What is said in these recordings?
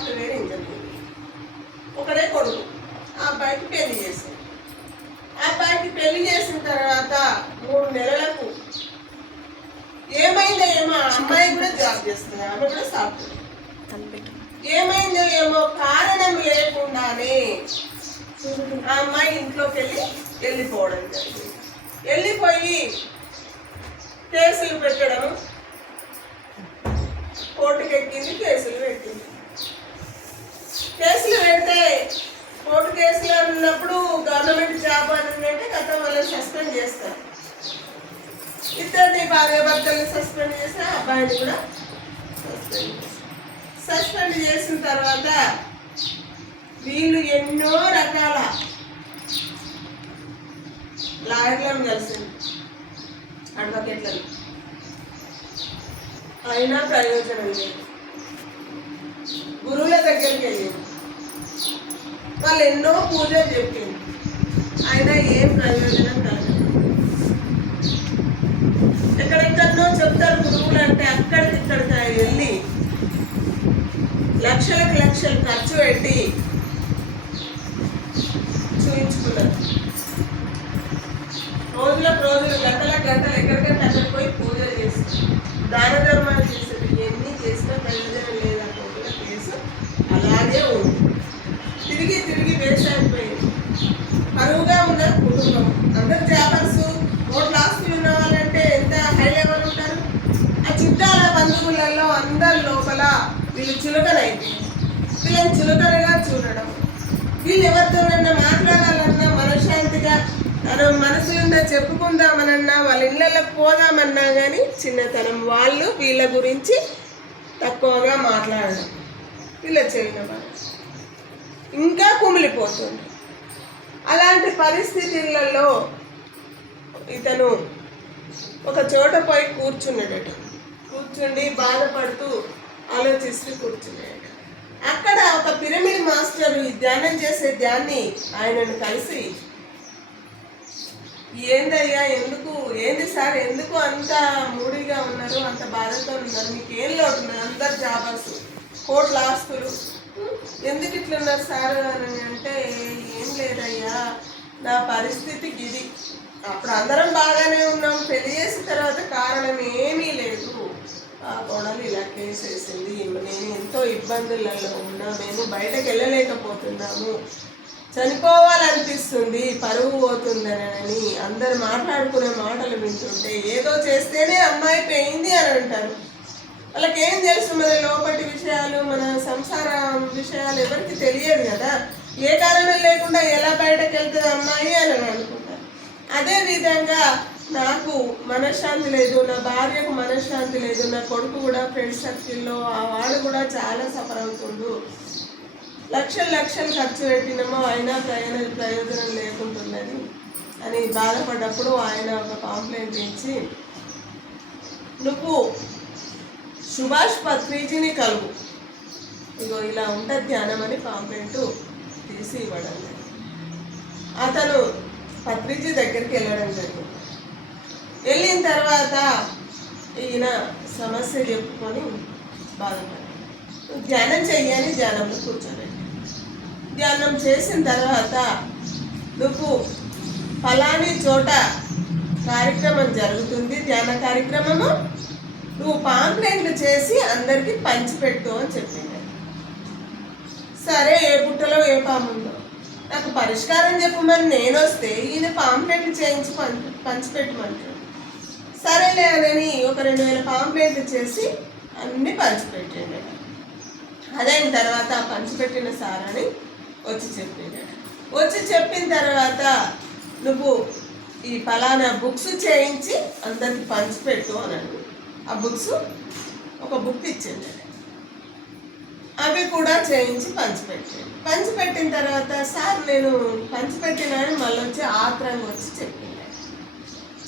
Software engineer. ఒకడే కొడుకు. ఆ అబ్బాయికి పెళ్లి చేశారు. ఆ అబ్బాయికి పెళ్లి చేసిన తర్వాత 3 నెలలకు ఏమైందో ఏమో, అమ్మాయి కూడా జాబ్ చేస్తుంది, ఆమె కూడా సాఫ్ట్వేర్. ఏమైందో ఏమో కారణం లేకుండానే ఆ అమ్మాయి ఇంట్లోకి వెళ్ళిపోవడం జరిగింది. వెళ్ళిపోయి కేసులు పెట్టడం, కోర్టుకు ఎక్కింది, కేసులు పెట్టింది. కేసులు పెడితే కోర్టు కేసులు ఉన్నప్పుడు గవర్నమెంట్ జాబ్ అంటే గత వాళ్ళని సస్పెండ్ చేస్తారు. ఇద్దరిని భార్యాభర్తల్ని సస్పెండ్ చేస్తే అబ్బాయిని కూడా సస్పెండ్ చేసిన తర్వాత వీళ్ళు ఎన్నో రకాల లాయర్లను కలిసింది, అడ్వకేట్లను. అయినా ప్రయోజనం లేదు. గురువుల దగ్గరికి వెళ్ళింది, వాళ్ళు ఎన్నో పూజలు చెప్పింది, అయినా ఏం ప్రయోజనం కలగదు. ఎక్కడెక్కడో చెప్తారు గురువులు అంటే అక్కడికిక్కడికి వెళ్ళి లక్షలకు లక్షలు ఖర్చు పెట్టి చూయించుకున్నారు. రోజులకు రోజులు, గంటలకు గంటలు ఎక్కడికంటే అక్కడికి పోయి పూజలు చేస్తారు, దాన ధర్మాలు చేస్తారు. ఎన్ని చేసినా ప్రయోజనం లేదనుకుంటున్న కేసు అలాగే ఉంది. తిరిగి తిరిగి వేస్ట్ అయిపోయింది. పరువుగా ఉన్న కుటుంబం, అందరు జాబర్స్, కోట్ల ఆస్తులు ఉన్న వాళ్ళంటే ఎంత హై లెవెల్ ఉంటారు. ఆ చుట్టాల బంధువులలో అందరి లోపల వీళ్ళు చులకనైపోయింది. వీళ్ళని చులకనగా చూడడం, వీళ్ళు ఎవరితోనన్నా మాట్లాడాలన్నా మనశ్శాంతిగా తన మనసు ఉందా చెప్పుకుందామనన్నా, వాళ్ళ ఇళ్ళకి పోదామన్నా కానీ చిన్నతనం. వాళ్ళు వీళ్ళ గురించి తక్కువగా మాట్లాడడం, వీళ్ళ చెల్లిన ఇంకా కుమిలిపోతుంది. అలాంటి పరిస్థితులలో ఇతను ఒక చోట పోయి కూర్చున్నాడట. కూర్చుండి బాధపడుతూ ఆలోచిస్తూ కూర్చున్నాడట. అక్కడ ఒక పిరమిడ్ మాస్టర్ ఈ ధ్యానం చేసే ధ్యాన్ని ఆయనను కలిసి, ఏందయ్యా ఏంది సార్, ఎందుకు అంత మూడిగా ఉన్నారు, అంత బాధతో ఉన్నారు, మీకు ఏం లోటు ఉన్నారు, అందరు జాబర్స్, కోట్ల ఆస్తులు, ఎందుకు ఇట్లున్నారు సార్ అని అంటే, ఏం లేదయ్యా నా పరిస్థితి ఇది. అప్పుడు అందరం బాగానే ఉన్నాం, పెళ్లి చేసిన తర్వాత కారణం ఏమీ లేదు, ఆ కోడలు ఇలా కేసు వేసింది, నేను ఎంతో ఇబ్బందులలో ఉన్నా, మేము బయటకు వెళ్ళలేకపోతున్నాము, చనిపోవాలనిపిస్తుంది, పరువు పోతుందనని అందరు మాట్లాడుకునే మాటలు వింటుంటే ఏదో చేస్తేనే అమ్మాయి పోయింది అని అంటారు. వాళ్ళకి ఏం తెలుసు మన లోపటి విషయాలు, మన సంసార విషయాలు ఎవరికి తెలియదు కదా. ఏ కారణం లేకుండా ఎలా బయటకు వెళ్తుంది అమ్మాయి అని అనుకుంటారు. అదేవిధంగా నాకు మనశ్శాంతి లేదు, నా భార్యకు మనశ్శాంతి లేదు, నా కొడుకు కూడా ఫ్రెండ్స్ సర్కిల్లో వాడు కూడా చాలా సఫర్ అవుతుండు, లక్షలు లక్షలు ఖర్చు పెట్టినామో అయినా ప్రయోజనం లేకుంటున్నది అని బాధపడ్డప్పుడు ఆయన ఒక కాంప్లైంట్ ఇచ్చి, నువ్వు సుభాష్ పత్రిజీని కలువు, ఇగో ఇలా ఉంటుంది ధ్యానం అని కాంప్లైంట్ తీసి ఇవ్వడం. అతను పత్రిజీ దగ్గరికి వెళ్ళడం జరిగింది. వెళ్ళిన తర్వాత ఈయన సమస్య చెప్పుకొని బాధపడ్డాడు. ధ్యానం చెయ్యని ధ్యానంలో కూర్చోబెట్టి, ధ్యానం చేసిన తర్వాత నువ్వు ఫలాని చోట కార్యక్రమం జరుగుతుంది, ధ్యాన కార్యక్రమము, నువ్వు పాంప్లెంట్లు చేసి అందరికీ పంచిపెట్టు అని చెప్పింది. సరే, ఏ పుట్టలో ఏ పాముందో నాకు పరిష్కారం చెప్పమని నేను వస్తే ఈయన పాంప్లెంట్లు చేయించి పంచిపెట్టమంటాడు. సరేలే అని ఒక 2000 పాంప్లెంట్లు చేసి అన్నీ పంచిపెట్టాడు. అదైన తర్వాత పంచిపెట్టిన సారని వచ్చి చెప్పాడు. వచ్చి చెప్పిన తర్వాత నువ్వు ఈ ఫలానా బుక్స్ చేయించి అందరికి పంచిపెట్టు అన్నాడు. ఆ బుక్స్ ఒక బుక్ ఇచ్చింది, అవి కూడా చేయించి పంచిపెట్టాడు. పంచిపెట్టిన తర్వాత సార్ నేను పంచిపెట్టినని మళ్ళీ వచ్చి ఆత్రంగా వచ్చి చెప్పింది.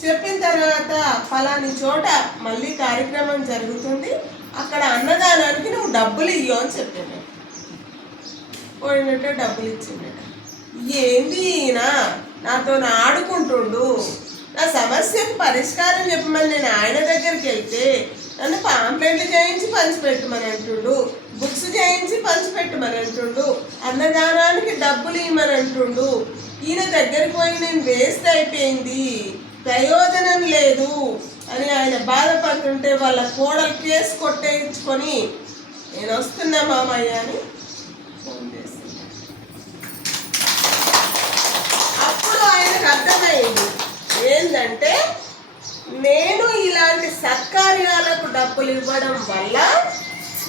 చెప్పిన తర్వాత ఫలాని చోట మళ్ళీ కార్యక్రమం జరుగుతుంది, అక్కడ అన్నదానానికి నువ్వు డబ్బులు ఇయ్యో అని చెప్పాడు. పోయినట్టే డబ్బులు ఇచ్చిండట. ఏంది ఈయన నాతో ఆడుకుంటుండు, నా సమస్యకు పరిష్కారం చెప్పమని నేను ఆయన దగ్గరికి వెళ్తే నన్ను పాంప్లెట్లు చేయించి పంచిపెట్టమని అంటుండు, బుక్స్ చేయించి పంచిపెట్టు అంటుండు, అన్నదానానికి డబ్బులు ఇవ్వమని అంటుండు, ఈయన దగ్గరికి పోయి నేను వేస్ట్ అయిపోయింది, ప్రయోజనం లేదు అని ఆయన బాధపడుతుంటే వాళ్ళ కోడలు కేసు కొట్టేయించుకొని నేను వస్తున్నా మామయ్య అని ఫోన్ చేసింది. అప్పుడు ఆయనకు అర్థమైంది ఏంటంటే, నేను ఇలాంటి సత్కార్యాలకు డబ్బులు ఇవ్వడం వల్ల,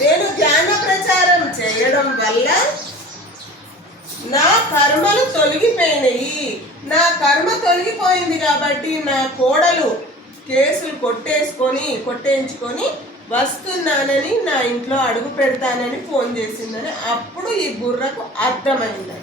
నేను జ్ఞాన ప్రచారం చేయడం వల్ల నా కర్మలు తొలగిపోయినాయి. నా కర్మ తొలగిపోయింది కాబట్టి నా కోడలు కేసులు కొట్టేయించుకొని వస్తున్నానని, నా ఇంట్లో అడుగు పెడతానని ఫోన్ చేసిందని అప్పుడు ఈ బుర్రకు అర్థమైంది.